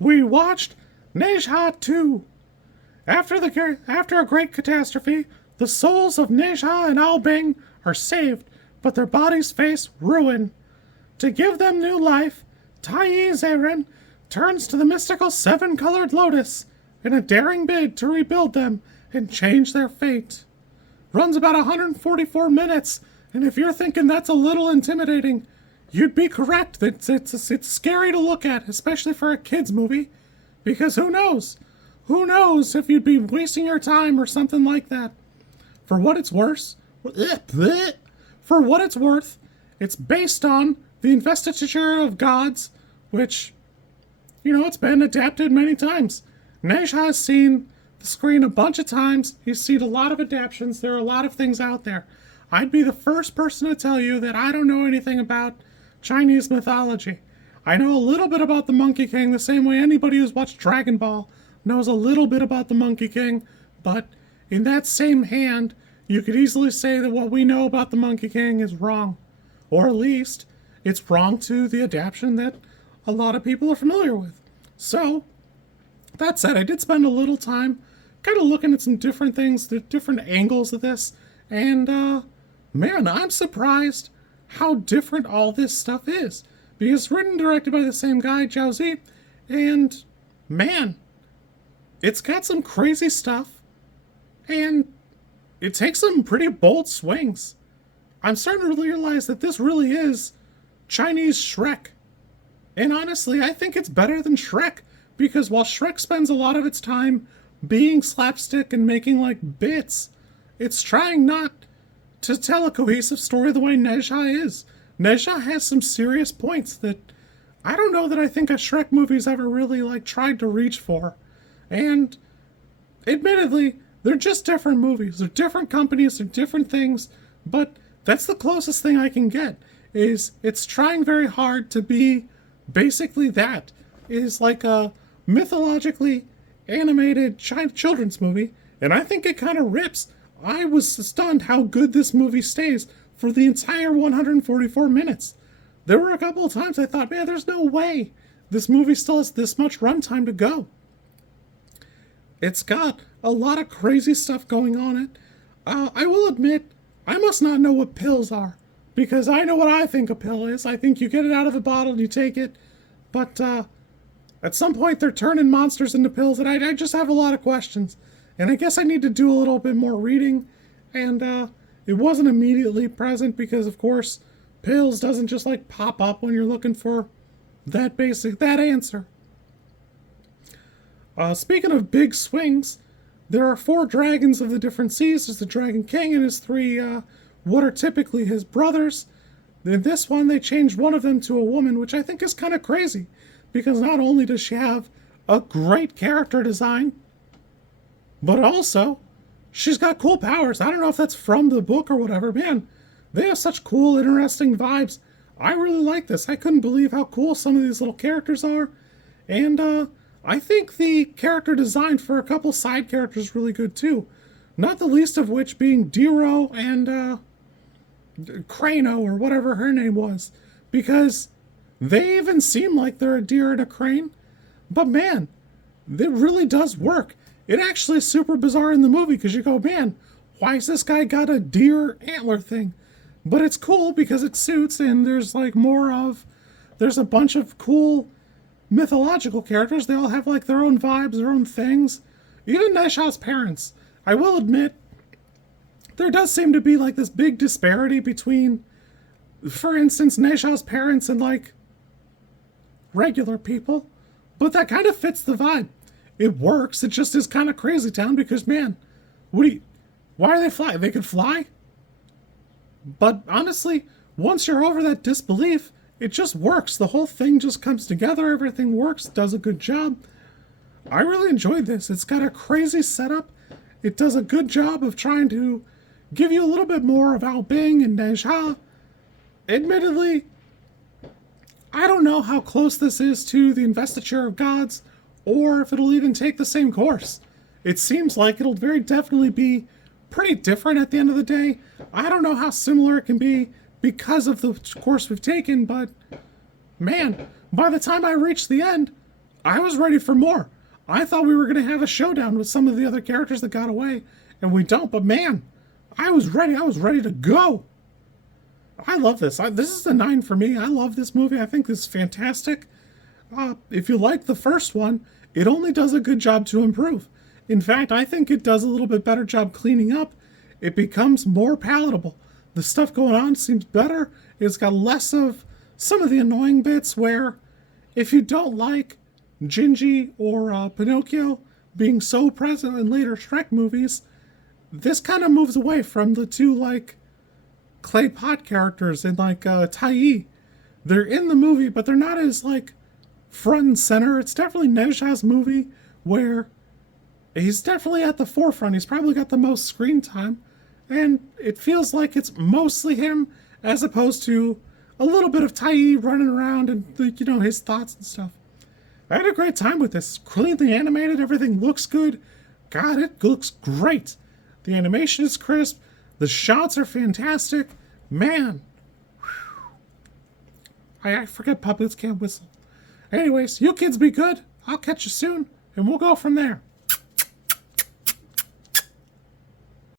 we watched Ne Zha 2. After a great catastrophe, the souls of Ne Zha and Ao Bing are saved, but their bodies face ruin. To give them new life, Tai Zeren turns to the mystical seven-colored lotus in a daring bid to rebuild them and change their fate. Runs about 144 minutes, and if you're thinking that's a little intimidating, you'd be correct. It's scary to look at, especially for a kid's movie, because who knows? Who knows if you'd be wasting your time or something like that. For what it's worth, it's based on the Investiture of Gods, which, it's been adapted many times. Ne Zha has seen the screen a bunch of times. He's seen a lot of adaptations. There are a lot of things out there. I'd be the first person to tell you that I don't know anything about Chinese mythology. I know a little bit about the Monkey King, the same way anybody who's watched Dragon Ball knows a little bit about the Monkey King, but in that same hand, you could easily say that what we know about the Monkey King is wrong. Or at least, it's wrong to the adaptation that a lot of people are familiar with. So, that said, I did spend a little time kind of looking at some different things, the different angles of this, and, man, I'm surprised how different all this stuff is. Because it's written and directed by the same guy, Jiaozi, and, man, it's got some crazy stuff, and it takes some pretty bold swings. I'm starting to realize that this really is Chinese Shrek. And honestly, I think it's better than Shrek, because while Shrek spends a lot of its time being slapstick and making bits, it's trying not to tell a cohesive story the way Ne Zha is. Ne Zha has some serious points that I don't know that I think a Shrek movie's ever really tried to reach for. And admittedly, they're just different movies. They're different companies, they're different things, but that's the closest thing I can get, is it's trying very hard to be basically that. Is like a mythologically animated children's movie, and I think it kind of rips. I was stunned how good this movie stays for the entire 144 minutes. There were a couple of times I thought, man, there's no way this movie still has this much runtime to go. It's got a lot of crazy stuff going on it. I will admit, I must not know what pills are, because I know what I think a pill is. I think you get it out of a bottle and you take it, but at some point they're turning monsters into pills, and I just have a lot of questions. And I guess I need to do a little bit more reading, and it wasn't immediately present because, of course, pills doesn't just pop up when you're looking for that answer. Speaking of big swings, there are 4 dragons of the different seas. There's the Dragon King and his 3, what are typically his brothers. In this one, they changed one of them to a woman, which I think is kind of crazy, because not only does she have a great character design, but also, she's got cool powers. I don't know if that's from the book or whatever. Man, they have such cool, interesting vibes. I really like this. I couldn't believe how cool some of these little characters are. And I think the character design for a couple side characters is really good too. Not the least of which being Dero and Crano, or whatever her name was. Because they even seem like they're a deer and a crane. But man, it really does work. It actually is super bizarre in the movie because you go, man, why has this guy got a deer antler thing? But it's cool because it suits, and there's there's a bunch of cool mythological characters. They all have their own vibes, their own things. Even Ne Zha's parents. I will admit, there does seem to be this big disparity between, for instance, Ne Zha's parents and regular people. But that kind of fits the vibe. It works. It just is kind of crazy town because, man, why are they flying? They could fly? But honestly, once you're over that disbelief, it just works. The whole thing just comes together. Everything works. Does a good job. I really enjoyed this. It's got a crazy setup. It does a good job of trying to give you a little bit more of Ao Bing and Ne Zha. Admittedly, I don't know how close this is to the Investiture of Gods, or if it'll even take the same course. It seems like it'll very definitely be pretty different at the end of the day. I don't know how similar it can be because of the course we've taken, but man, by the time I reach the end, I was ready for more. I thought we were going to have a showdown with some of the other characters that got away, and we don't. But man, I was ready. I was ready to go. I love this. This is a 9 for me. I love this movie. I think this is fantastic. If you like the first one, it only does a good job to improve. In fact, I think it does a little bit better job cleaning up. It becomes more palatable. The stuff going on seems better. It's got less of some of the annoying bits where if you don't like Gingy or Pinocchio being so present in later Shrek movies, this kind of moves away from the two like clay pot characters in like Tai Yi. They're in the movie, but they're not as like front and center. It's definitely Ne Zha's movie where he's definitely at the forefront. He's probably got the most screen time, and it feels like it's mostly him as opposed to a little bit of Tai Yi running around and his thoughts and stuff. I had a great time with this. Cleanly animated, everything looks good. God, it looks great. The animation is crisp. The shots are fantastic. Man. I forget puppets can't whistle. Anyways, you kids be good. I'll catch you soon, and we'll go from there.